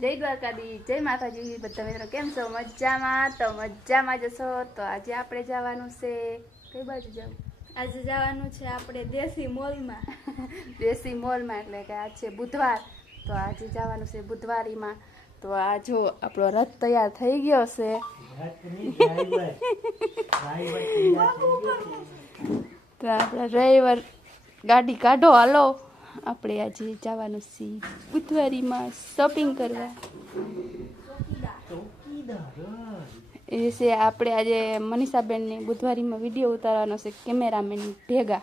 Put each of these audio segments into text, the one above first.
જય દ્વારકાધી, જય માતાજી. બધા મિત્રો કેમ છો? મજામાં? તો મજામાં જશો. તો આજે આપણે જવાનું છે, કઈ બાજુ જવું? આજે જવાનું છે આપણે દેશી મોલમાં. દેશી મોલમાં, એટલે કે આજ છે બુધવાર, તો આજે જવાનું છે બુધવારીમાં. તો આ જો આપણો રથ તૈયાર થઈ ગયો છે. તો આપણે ડ્રાઈવર ગાડી કાઢો, હાલો. આપણે આજે જવાનું છે બુધવારીમાં શોપિંગ કરવા. એ છે આપણે આજે મનીષાબેનની બુધવારીમાં વિડીયો ઉતારવાનો છે કેમેરામેન ભેગા.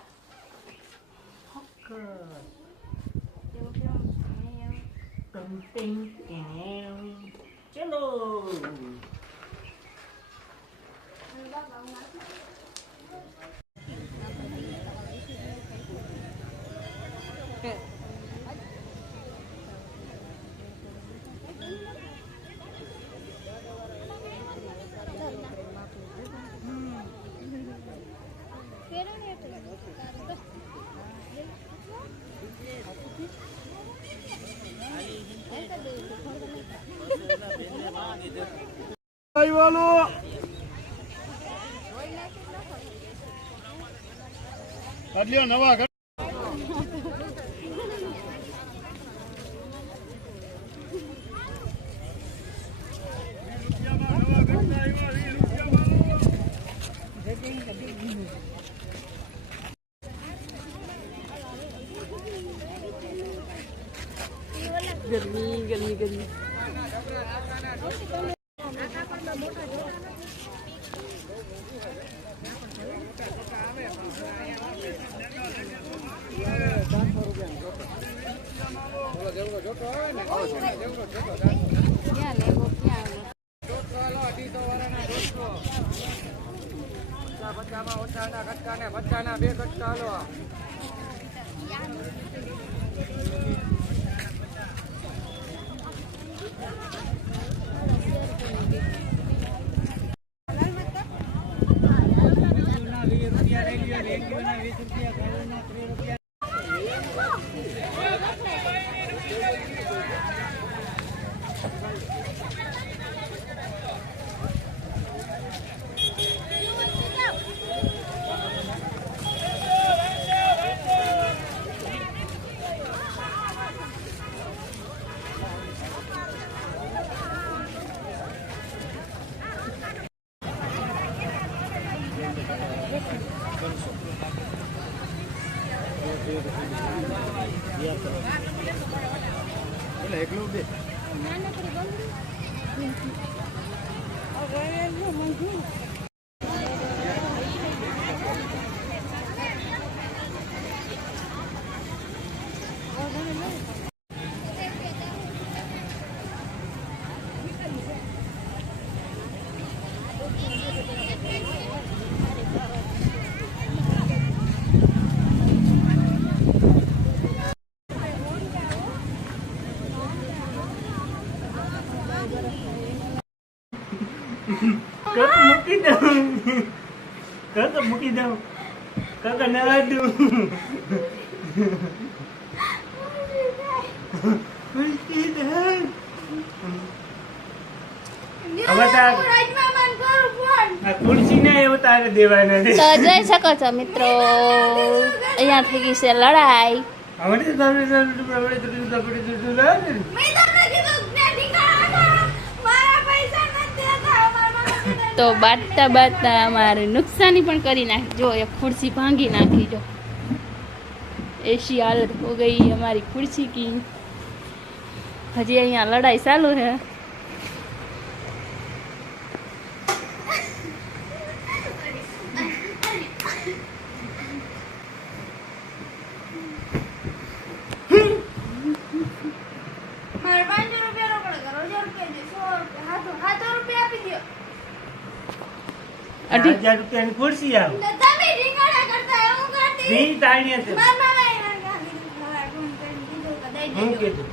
નવા ગરમી ગરમી ગરમી. ક્યાં લેવો, ક્યાં બચ્ચાના 2 કટકા લો. એકલું બે મૂકી દઉં, મૂકી દઉં, કાકા ના દઉં. ખુરશી ને એવું તારે દેવાના છે. તો જોઈ શકો છો મિત્રો, અહીંયા થઈ ગઈ છે લડાઈ. તો બાટતા બાટતા અમારે નુકસાની પણ કરી નાખી. જો એક ખુરશી ભાંગી નાખી. જો એસી હાલત હો ગઈ हमारी कुर्सी की. હજી અહીંયા લડાઈ ચાલુ છે. ₹18,000 ખુરશી આવે. નહીં તાણીએ છે. હું કીધું